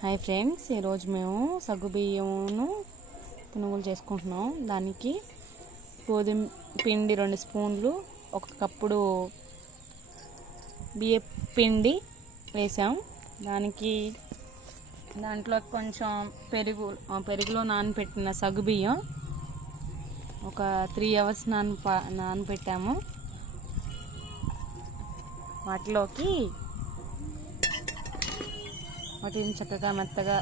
Hi friends, ఈరోజు మేము సగ్గుబియ్యమును పునుగులు చేసుకుంటున్నాం. దానికి గోధుమ పిండి 2 స్పూన్లు, 1 కప్పుడు బియ్య పిండి వేసాం. దాంట్లో కొంచెం పెరుగులో నానబెట్టిన సగ్గుబియ్యం ఒక 3 అవర్స్ నానబెట్టాము. వాటిని చక్కగా మెత్తగా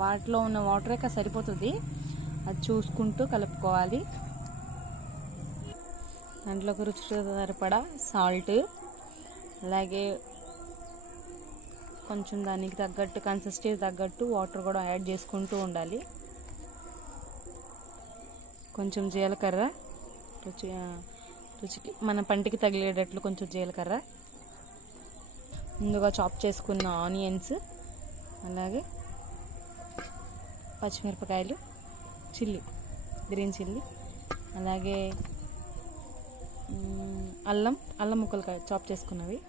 వాటిలో ఉన్న వాటరే సరిపోతుంది, అది చూసుకుంటూ కలుపుకోవాలి. దాంట్లోకి రుచికి సరిపడా సాల్ట్, అలాగే కొంచెం దానికి తగ్గట్టు కన్సిస్టెన్సీ తగ్గట్టు వాటర్ కూడా యాడ్ చేసుకుంటూ ఉండాలి. కొంచెం జీలకర్ర, రుచికి మన పంటికి తగిలేటట్లు కొంచెం జీలకర్ర, ముందుగా చాప్ చేసుకున్న ఆనియన్స్, అలాగే పచ్చిమిరపకాయలు, గ్రీన్ చిల్లీ, అలాగే అల్లం ముక్కలు చాప్ చేసుకున్నవి,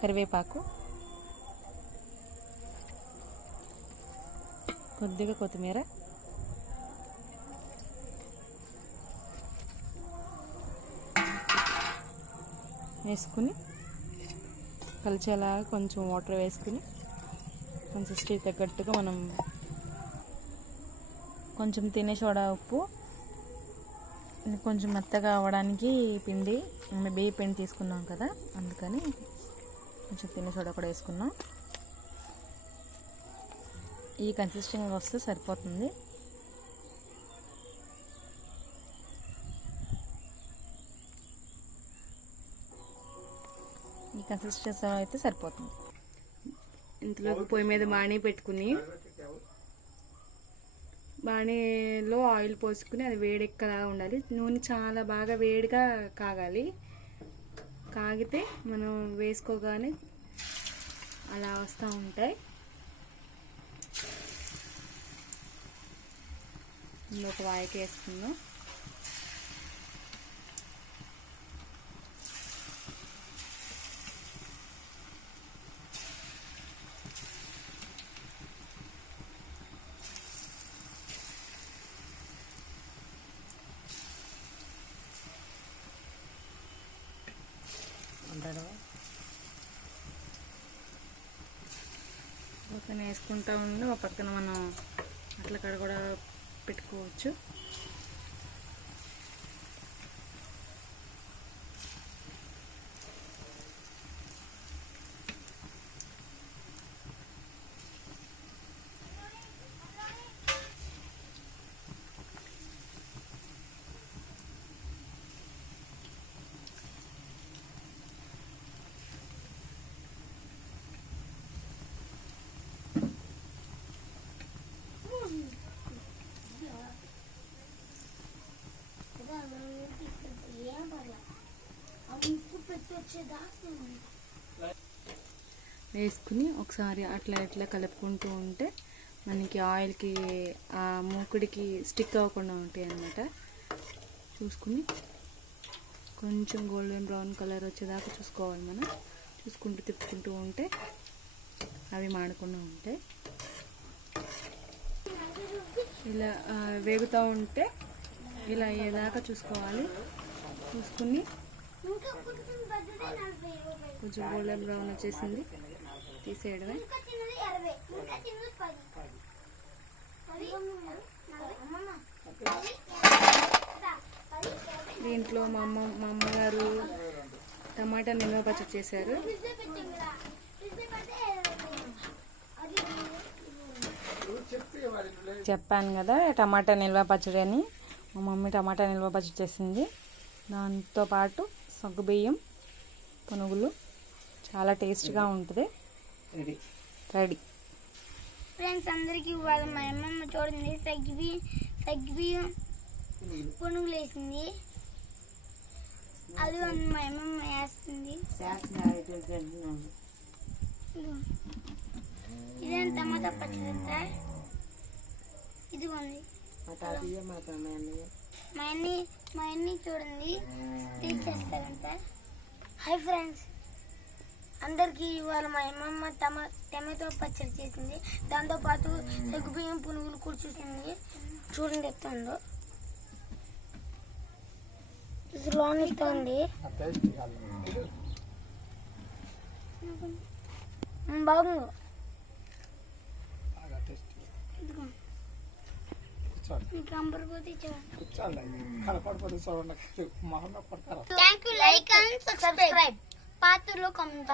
కరివేపాకు, కొద్దిగా కొత్తిమీర, వేసుకుని కలిసేలాగా కొంచెం వాటర్ వేసుకుని కన్సిస్టెన్సీ తగ్గట్టుగా మనం కొంచెం తినే సోడా ఉప్పు, కొంచెం మెత్తగా అవ్వడానికి పిండి బియ్య పిండి తీసుకున్నాం కదా, అందుకని కొంచెం తినే సోడా కూడా వేసుకున్నాం. ఈ కన్సిస్టెన్సీ వస్తే సరిపోతుంది. ఈ కన్సిస్టెన్సీ అయితే సరిపోతుంది. ఇంతలోకి పొయ్యి మీద బాణీ పెట్టుకుని బాణీలో ఆయిల్ పోసుకుని అది వేడెక్కలా ఉండాలి. నూనె చాలా బాగా వేడిగా కాగాలి. కాగితే మనం వేసుకోగానే అలా వస్తూ ఉంటాయి. ఇంకొక వాయికి వేసుకుందాం. పక్కన వేసుకుంటూ ఉండి ఒక పక్కన మనం అట్ల కాడ కూడా పెట్టుకోవచ్చు. వేసుకుని ఒకసారి అట్లా ఇట్లా కలుపుకుంటూ ఉంటే మనకి ఆయిల్కి ఆ మూకుడికి స్టిక్ అవ్వకుండా ఉంటాయి అన్నమాట. చూసుకుని కొంచెం గోల్డెన్ బ్రౌన్ కలర్ వచ్చేదాకా చూసుకోవాలి. మనం చూసుకుంటూ తిప్పుకుంటూ ఉంటే అవి మాడకుండా ఉంటాయి. ఇలా వేగుతూ ఉంటే ఇలా అయ్యేదాకా చూసుకోవాలి. చూసుకుని కొంచెం గోల్డెన్ బ్రౌన్ వచ్చేసింది, తీసేయడమే. దీంట్లో మా అమ్మగారు టమాటా నిల్వ పచ్చడి చేశారు. చెప్పాను కదా టమాటా నిల్వ పచ్చడి అని. మా మమ్మీ టమాటా నిల్వ పచ్చడి చేసింది. దాంతోపాటు సగ్గుబియ్యం పునుగులు చాలా టేస్ట్గా ఉంటుంది. రెడీ ఫ్రెండ్స్, అందరికీ ఇవాళ మా అమ్మమ్మ చూడండి సగ్గుబియ్యం పునుగులు వేసింది. అది మా అమ్మమ్మ వేస్తుంది. ఇదేం టమాటా పచ్చడి సార్. ఇదిగోండి మా అన్ని చూడండి చేస్తారంట. హాయ్ ఫ్రెండ్స్, అందరికీ ఇవాళ మా అమ్మమ్మ టమాటో పచ్చడి చేసింది. దాంతోపాటు సగ్గుబియ్యం పునుగులు కూడా చూసింది. చూడండి ఎత్తుందో లోన్ ఎత్తుంది. బాగుంది. Thank you. Like and subscribe. పాత్రలో కమెంట్